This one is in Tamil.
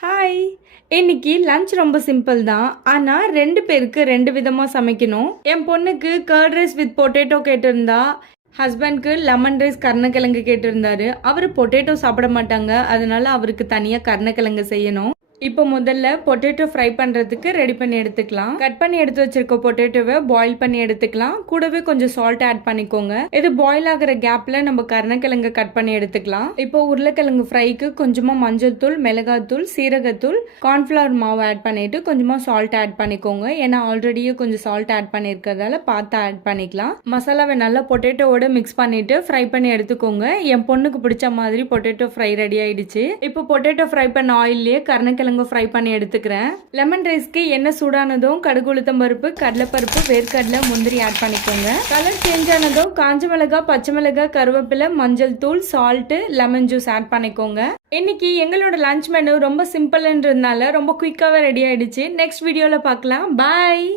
ஹாய். இன்னைக்கு லஞ்ச் ரொம்ப சிம்பிள் தான். ஆனால் 2 பேருக்கு 2 விதமாக சமைக்கணும். என் பொண்ணுக்கு கர்ட் ரைஸ் வித் பொட்டேட்டோ கேட்டிருந்தா, ஹஸ்பண்ட்க்கு லெமன் ரைஸ் கருணக்கிழங்கு கேட்டிருந்தாரு. அவர் பொட்டேட்டோ சாப்பிட மாட்டாங்க, அதனால அவருக்கு தனியாக கருணக்கிழங்கு செய்யணும். இப்போ முதல்ல பொட்டேட்டோ ஃப்ரை பண்ணுறதுக்கு ரெடி பண்ணி எடுத்துக்கலாம். கட் பண்ணி எடுத்து வச்சிருக்க பொட்டேட்டோவை பாயில் பண்ணி எடுத்துக்கலாம். கூடவே கொஞ்சம் சால்ட் ஆட் பண்ணிக்கோங்க. இது பாயில் ஆகிற கேப்ல நம்ம கருணக்கிழங்கு கட் பண்ணி எடுத்துக்கலாம். இப்போ உருளைக்கிழங்கு ஃப்ரைக்கு கொஞ்சமாக மஞ்சள் தூள், மிளகாத்தூள், சீரகத்தூள், கார்ன்ஃப்ளவர் மாவு ஆட் பண்ணிட்டு கொஞ்சமாக சால்ட் ஆட் பண்ணிக்கோங்க. ஏன்னா ஆல்ரெடியே கொஞ்சம் சால்ட் ஆட் பண்ணியிருக்கிறதால பார்த்து ஆட் பண்ணிக்கலாம். மசாலாவை நல்லா பொட்டேட்டோவோட மிக்ஸ் பண்ணிட்டு ஃப்ரை பண்ணி எடுத்துக்கோங்க. என் பொண்ணுக்கு பிடிச்ச மாதிரி பொட்டேட்டோ ஃப்ரை ரெடி ஆயிடுச்சு. இப்போ பொட்டேட்டோ ஃப்ரை பண்ண ஆயிலே கருணக்கிழங்கு ஃப்ரை பண்ணி எடுத்துக்கிறேன். லெமன் ரைஸ்க்கு எண்ணெய் சூடானதும் கடுகு, உளுத்தம் பருப்பு, கடலைப்பருப்பு, வேர்க்கடலை, முந்திரி ஆட் பண்ணிக்கோங்க. கலர் சேஞ்ச் ஆனதும் காஞ்ச மிளகாய், பச்சை மிளகாய், கருவேப்பிலை, மஞ்சள் தூள், சால்ட், லெமன் ஜூஸ் ஆட் பண்ணிக்கோங்க. இன்னைக்கு எங்களோட லஞ்ச் மெனு ரொம்ப சிம்பிள்ன்றதுனால ரொம்ப குயிக்காவே ரெடி ஆயிடுச்சு. நெக்ஸ்ட் வீடியோல பார்க்கலாம். பாய்.